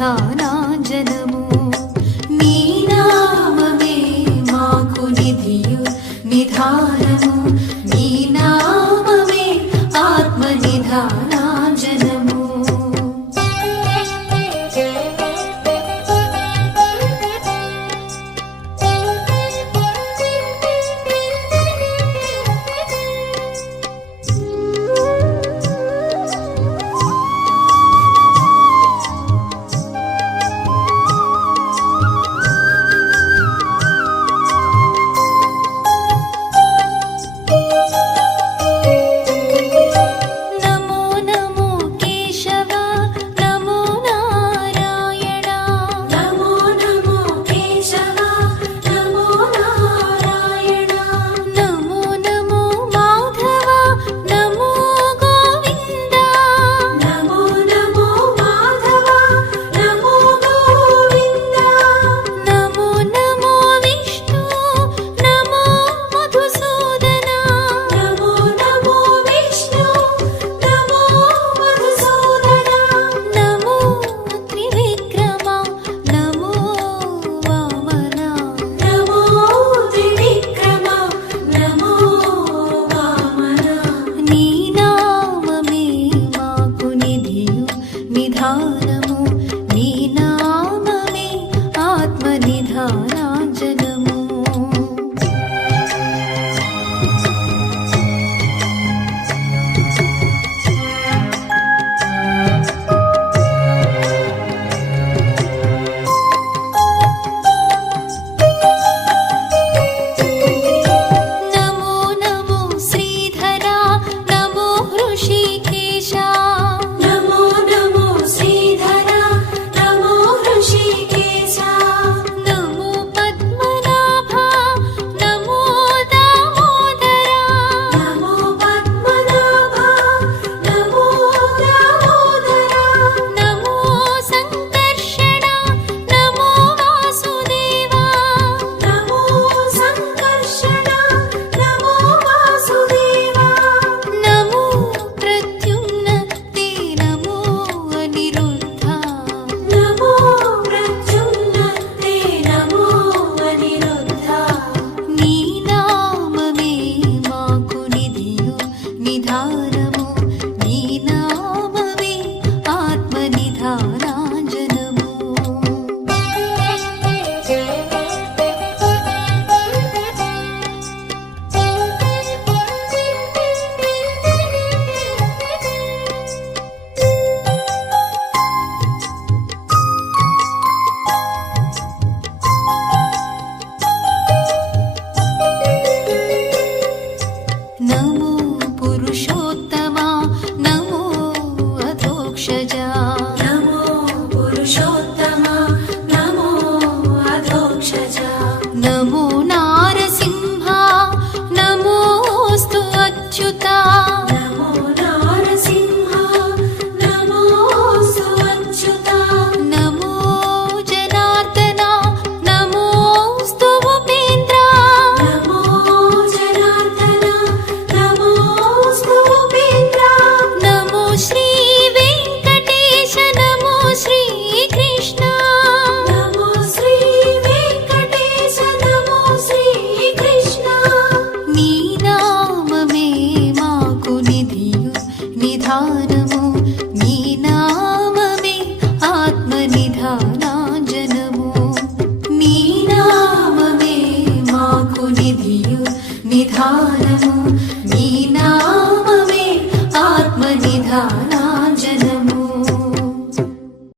నిధానాంజనము నీ నామమే మాకు నిధియు నిధానము నీ నామమే ఆత్మ నిధానాంజనము నిధానము నీ నామమే ఆత్మ నిధానాంజనము నమో నమో శ్రీధరా నమో హృషికేశ నిధానము నీ నామమే ఆత్మ నిధానాంజనము నమో పురుషోత్తమా నమో అధోక్షజా నమో పురుషోత్తమా నమో అధోక్షజా నమో నారసింహ నమోస్తు అచ్యుతా నమో నారసింహ నమోస్తు అచ్యుతా నమో జనార్దన నమోస్తు ఉపేంద్ర నమో జనార్దన నమోస్తు ఉపేంద్ర నమో శ్రీ వెంకటేశ నమో శ్రీ కృష్ణ నమో శ్రీ వెంకటేశ నమో శ్రీ కృష్ణ నీ నామమే మాకు నిధియు నిధానము నీ నామమే ఆత్మ నిధానాంజనము నీ నామమే మాకు నిధియు నిధానము